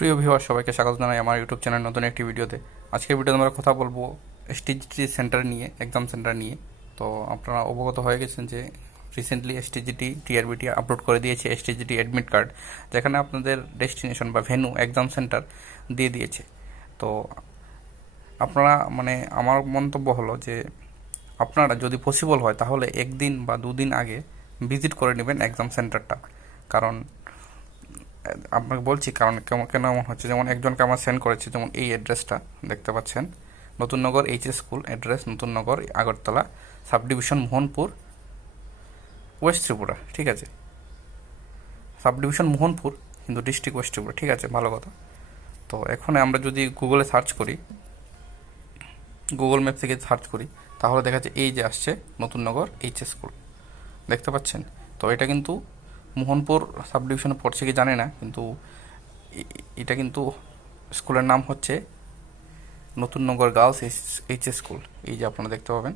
প্রিয় ভিউয়ার সবাইকে স্বাগত জানাই আমার ইউটিউব চ্যানেল নতুন একটি ভিডিওতে। আজকের ভিডিওতে আমরা কথা বলবো এসটিজিটি সেন্টার নিয়ে, এক্সাম সেন্টার নিয়ে। তো আপনারা অবগত হয়ে গেছেন যে রিসেন্টলি এসটিজিটি টিআরবিটি আপলোড করে দিয়েছে এসটিজিটি অ্যাডমিট কার্ড, যেখানে আপনাদের ডেস্টিনেশন বা ভেন্যু এক্সাম সেন্টার দিয়ে দিয়েছে। তো আপনারা আমার মন্তব্য হলো যে আপনারা যদি পসিবল হয় তাহলে একদিন বা দুদিন আগে ভিজিট করে নেবেন এক্সাম সেন্টারটা। কারণ আপনাকে বলছি কারণ কেন এমন হচ্ছে, যেমন একজনকে আমার সেন্ড করেছে, যেমন এই অ্যাড্রেসটা দেখতে পাচ্ছেন, Natunnagar HS school address, Natunnagar Agartala, sub division Mohanpur, west Tripura. ঠিক আছে, সাব ডিভিশন মোহনপুর কিন্তু ডিস্ট্রিক্ট ওয়েস্ট ত্রিপুরা। ঠিক আছে, ভালো কথা। তো এখন আমরা যদি গুগলে সার্চ করি, গুগল ম্যাপ থেকে সার্চ করি, তাহলে দেখা যাচ্ছে এই যে আসছে নতুননগর এইচএস স্কুল, দেখতে পাচ্ছেন। তো এটা কিন্তু মোহনপুর সাব ডিভিশনে পড়ছে কি জানি না, কিন্তু এটা কিন্তু স্কুলের নাম হচ্ছে নতুননগর গার্লস এইচএস স্কুল। এই যে আপনারা দেখতে পাবেন,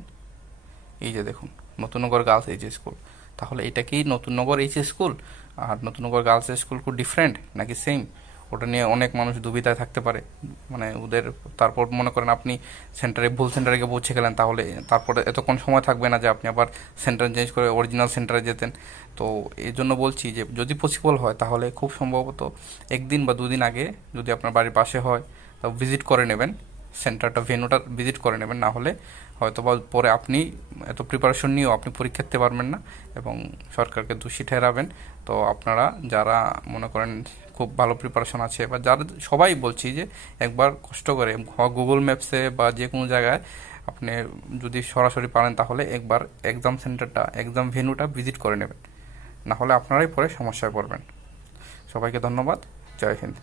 এই যে দেখুন, নতুননগর গার্লস এইচএস স্কুল। তাহলে এটা কি নতুননগর এইচএস স্কুল আর নতুননগর গার্লস স্কুল খুব ডিফারেন্ট নাকি সেম? ওটা নিয়ে অনেক মানুষ দুবিধায় থাকতে পারে। ওদের তারপর মনে করেন আপনি ভুল সেন্টারে গিয়ে পৌঁছে গেলেন, তাহলে তারপরে এতক্ষণ সময় থাকবে না যে আপনি আবার সেন্টার চেঞ্জ করে অরিজিনাল সেন্টারে যেতেন। তো এই জন্য বলছি যে যদি পসিবল হয় তাহলে খুব সম্ভবত একদিন বা দুদিন আগে, যদি আপনার বাড়ির পাশে হয়, তো ভিজিট করে নেবেন সেন্টারটা, ভেন্যুটা ভিজিট করে নেবেন। না হলে হয়তো বা পরে আপনি এত প্রিপারেশন নিয়েও আপনি পরীক্ষা দিতে পারবেন না এবং সরকারকে দোষী ঠেরাবেন। তো আপনারা যারা মনে করেন খুব ভালো প্রিপারেশন আছে, বা যারা, সবাই বলছি যে একবার কষ্ট করে গুগল ম্যাপসে বা যে কোনো জায়গায় আপনি যদি সরাসরি পারেন তাহলে একবার এক্সাম সেন্টারটা, এক্সাম ভেন্যুটা ভিজিট করে নেবেন। না হলে আপনারাই পরে সমস্যায় পড়বেন। সবাইকে ধন্যবাদ। জয় হিন্দ।